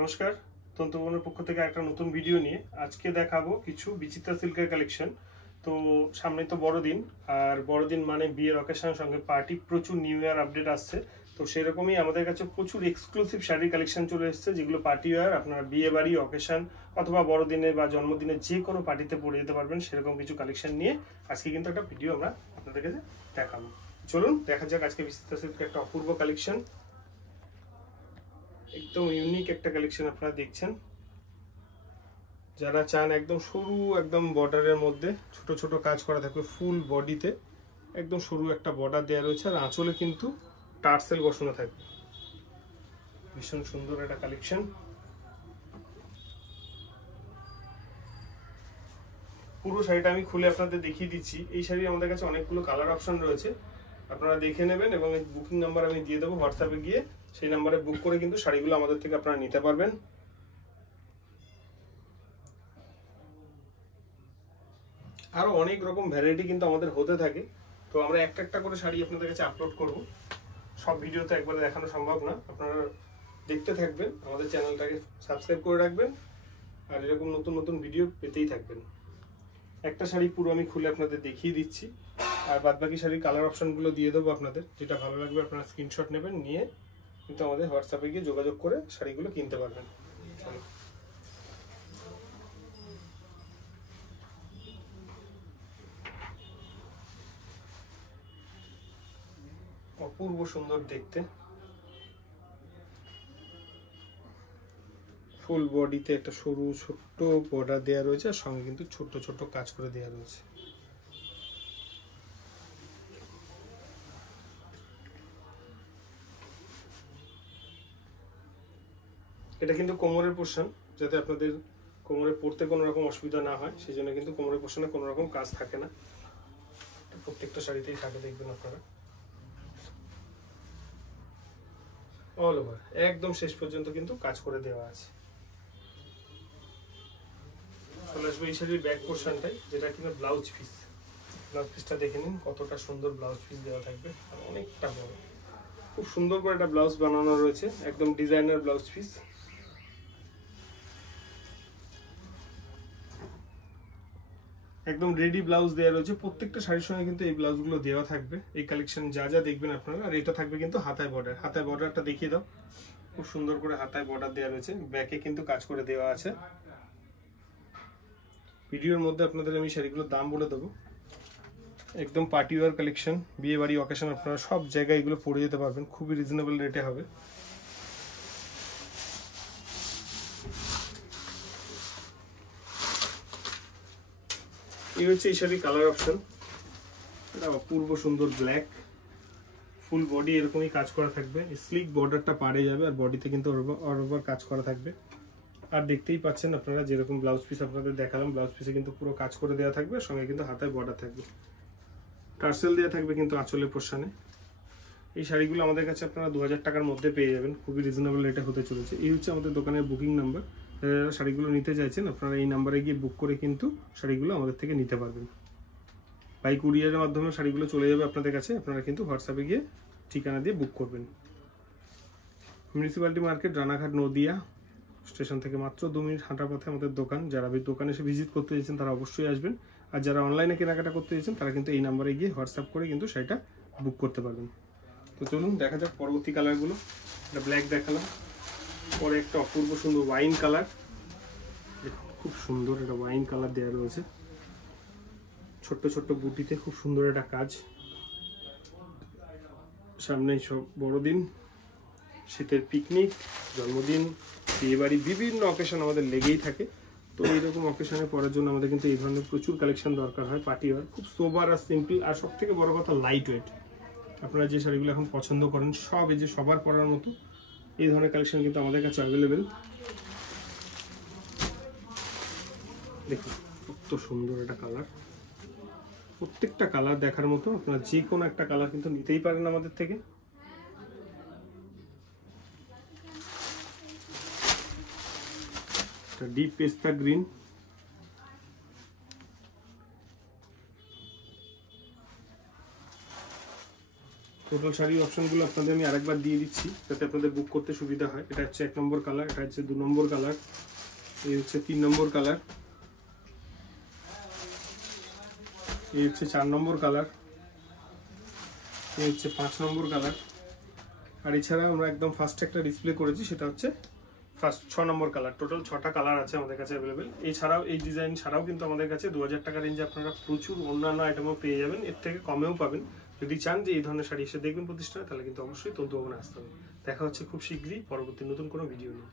নমস্কার, তন্তুবনের পক্ষ থেকে একটা নতুন ভিডিও নিয়ে আজকে দেখাবো কিছু বিচিত্রা সিল্কের কালেকশন। তো সামনে তো বড়দিন, আর বড়দিন মানে বিয়ের অকেশনের সঙ্গে পার্টি, প্রচুর নিউ ইয়ার আপডেট আসছে। তো সেরকমই আমাদের কাছে প্রচুর এক্সক্লুসিভ শাড়ির কালেকশন চলে এসেছে, যেগুলো পার্টি ওয়্যার আপনারা বিয়ে বাড়ি, অকেশন অথবা বড়দিনে বা জন্মদিনে যে কোনো পার্টিতে পরে যেতে পারবেন, সেরকম কিছু কালেকশন নিয়ে আজকে কিন্তু একটা ভিডিও আমরা আপনাদের কাছে দেখাবো। চলুন দেখা যাক আজকে বিচিত্রা সিল্কের একটা অপূর্ব কালেকশন, একদম ইউনিক একটা কালেকশন আপনারা দেখছেন। যারা চান একদম সরু, একদম বর্ডারের মধ্যে ছোট ছোট কাজ করা থাকবে, ফুল বডিতে একদম সরু একটা বর্ডার দেওয়া রয়েছে, আর আঁচলে কিন্তু টার্সেল বসানো থাকবে। ভীষণ সুন্দর একটা কালেকশন। পুরো শাড়িটা আমি খুলে আপনাদের দেখিয়ে দিচ্ছি। এই শাড়ি আমাদের কাছে অনেকগুলো কালার অপশন রয়েছে, আপনারা দেখে নেবেন এবং বুকিং নাম্বার আমি দিয়ে দেবো হোয়াটসঅ্যাপে গিয়ে, সেই নাম্বারে বুক করে কিন্তু শাড়িগুলো আমাদের থেকে আপনারা নিতে পারবেন। আরও অনেক রকম ভ্যারাইটি কিন্তু আমাদের হতে থাকে, তো আমরা একটা একটা করে শাড়ি আপনাদের কাছে আপলোড করব। সব ভিডিও তো একবারে দেখানো সম্ভব না, আপনারা দেখতে থাকবেন, আমাদের চ্যানেলটাকে সাবস্ক্রাইব করে রাখবেন, আর এরকম নতুন নতুন ভিডিও পেতেই থাকবেন। একটা শাড়ি পুরো আমি খুলে আপনাদের দেখিয়ে দিচ্ছি, আর বাদবাকি শাড়ির কালার অপশানগুলো দিয়ে দেবো আপনাদের। যেটা ভালো লাগবে আপনারা স্ক্রিনশট নেবেন, নিয়ে কিন্তু আমাদের হোয়াটসঅ্যাপে গিয়ে যোগাযোগ করে শাড়িগুলো কিনতে পারবেন। চলো, অপূর্ব সুন্দর দেখতে, ফুল বডিতে একটা সরু ছোট্ট বর্ডার দেওয়া রয়েছে, আর সঙ্গে কিন্তু ছোট্ট ছোট্ট কাজ করে দেওয়া রয়েছে। এটা কিন্তু কোমরের পোর্শন, যাতে আপনাদের কোমরে পড়তে কোনো রকম অসুবিধা না হয়, সেই জন্য কিন্তু কোমরের পোর্শনে কোনো রকম কাজ থাকে না, প্রত্যেকটা শাড়িতেই থাকে, দেখবেন আপনারা অল ওভার একদম শেষ পর্যন্ত কিন্তু কাজ করে দেওয়া আছে। চলে আসবে এই শাড়ির ব্যাক পোর্শনটাই, যেটা কিনা ব্লাউজ পিস। ব্লাউজ পিসটা দেখে নিন, কতটা সুন্দর ব্লাউজ পিস দেওয়া থাকবে, আর অনেকটা বড়, খুব সুন্দর করে একটা ব্লাউজ বানানো রয়েছে, একদম ডিজাইনার ব্লাউজ পিস। একদম রেডি ব্লাউজ দেওয়া রয়েছে, প্রত্যেকটা শাড়ির সঙ্গে কিন্তু এই ব্লাউজগুলো দেওয়া থাকবে। এই কালেকশন যা যা দেখবেন আপনারা, আর এটা থাকবে কিন্তু হাতায় বর্ডার। হাতায় বর্ডারটা দেখিয়ে দাও, খুব সুন্দর করে হাতায় বর্ডার দেওয়া রয়েছে, ব্যাকে কিন্তু কাজ করে দেওয়া আছে। ভিডিওর মধ্যে আপনাদের আমি শাড়িগুলোর দাম বলে দেবো। একদম পার্টি ওয়্যার কালেকশন, বিয়ে বাড়ি, অকেশন আপনারা সব জায়গায় এগুলো পরে যেতে পারবেন, খুবই রিজনেবল রেটে হবে। এই হচ্ছে এই শাড়ির কালার অপশন, এটা অপূর্ব সুন্দর ব্ল্যাক, ফুল বডি এরকমই কাজ করা থাকবে, স্লিক বর্ডারটা পাড়ে যাবে, আর বডিতে কিন্তু অল ওভার কাজ করা থাকবে। আর দেখতেই পাচ্ছেন আপনারা, যেরকম ব্লাউজ পিস আপনাদের দেখালাম, ব্লাউজ পিসে কিন্তু পুরো কাজ করে দেওয়া থাকবে, সঙ্গে কিন্তু হাতায় বর্ডার থাকবে, টার্সেল দেওয়া থাকবে কিন্তু আঁচলের পোর্শনে। এই শাড়িগুলো আমাদের কাছে আপনারা 2000 টাকার মধ্যে পেয়ে যাবেন, খুবই রিজনেবল রেটে হতে চলেছে। এই হচ্ছে আমাদের দোকানের বুকিং নাম্বার, যারা শাড়িগুলো নিতে চাইছেন আপনারা এই নাম্বারে গিয়ে বুক করে কিন্তু শাড়িগুলো আমাদের থেকে নিতে পারবেন। বাই কুরিয়ারের মাধ্যমে শাড়িগুলো চলে যাবে আপনাদের কাছে, আপনারা কিন্তু হোয়াটসঅ্যাপে গিয়ে ঠিকানা দিয়ে বুক করবেন। Municipality market, Ranaghat, Nadia station থেকে মাত্র 2 মিনিট হাঁটার পথে আমাদের দোকান। যারা দোকানে এসে ভিজিট করতে চাইছেন তারা অবশ্যই আসবেন, আর যারা অনলাইনে কেনাকাটা করতে চাইছেন তারা কিন্তু এই নাম্বারে গিয়ে হোয়াটসঅ্যাপ করে কিন্তু শাড়িটা বুক করতে পারবেন। তো চলুন দেখা যাক পরবর্তী কালারগুলো। এটা ব্ল্যাক দেখালাম, পরে একটা অপূর্ব সুন্দর ওয়াইন কালার, খুব সুন্দর একটা ওয়াইন কালার দেওয়া রয়েছে, ছোট্ট ছোট্ট বুটিতে খুব সুন্দর একটা কাজ। সামনেই সব বড়দিন, শীতের পিকনিক, জন্মদিন, বিয়েবাড়ি, বিভিন্ন অকেশন আমাদের লেগেই থাকে। তো এইরকম অকেশনে পরার জন্য আমাদের কিন্তু এই ধরনের প্রচুর কালেকশন দরকার হয়। পার্টি ওয়্যার খুব সোবার আর সিম্পল, আর সব থেকে বড় কথা লাইট ওয়েট। আপনারা যে শাড়িগুলো এখন পছন্দ করেন সব এই যে সবার পরার মতো, এই ধরনের কালেকশন কিন্তু আমাদের কাছে অ্যাভেলেবেল। দেখুন কত সুন্দর একটা কালার, প্রত্যেকটা কালার দেখার মতো, আপনারা যে কোনো একটা কালার কিন্তু নিতেই পারেন আমাদের থেকে। ডিপ পেস্তা গ্রিন, টোটাল শাড়ির অপশনগুলো আপনাদের আমি আরেকবার দিয়ে দিচ্ছি যাতে আপনাদের বুক করতে সুবিধা হয়। এটা হচ্ছে 1 নম্বর কালার, এটা হচ্ছে 2 নম্বর কালার, এই হচ্ছে 3 নম্বর কালার, এই হচ্ছে 4 নম্বর কালার, এই হচ্ছে 5 নম্বর কালার। আর এছাড়া আমরা একদম ফার্স্ট একটা ডিসপ্লে করেছি, সেটা হচ্ছে ফার্স্ট 6 নম্বর কালার। টোটাল 6টা কালার আছে আমাদের কাছে অ্যাভেলেবেল। এছাড়াও এই ডিজাইন ছাড়াও কিন্তু আমাদের কাছে 2000 টাকা রেঞ্জে আপনারা প্রচুর অন্যান্য আইটেমও পেয়ে যাবেন, এর থেকে কমেও পাবেন। যদি চান যে এই ধরনের শাড়ি এসে দেখবেন প্রতিষ্ঠানে, তাহলে কিন্তু অবশ্যই তন্তু ভবনে আসতে হবে। দেখা হচ্ছে খুব শীঘ্রই পরবর্তী নতুন কোনো ভিডিও নিয়ে।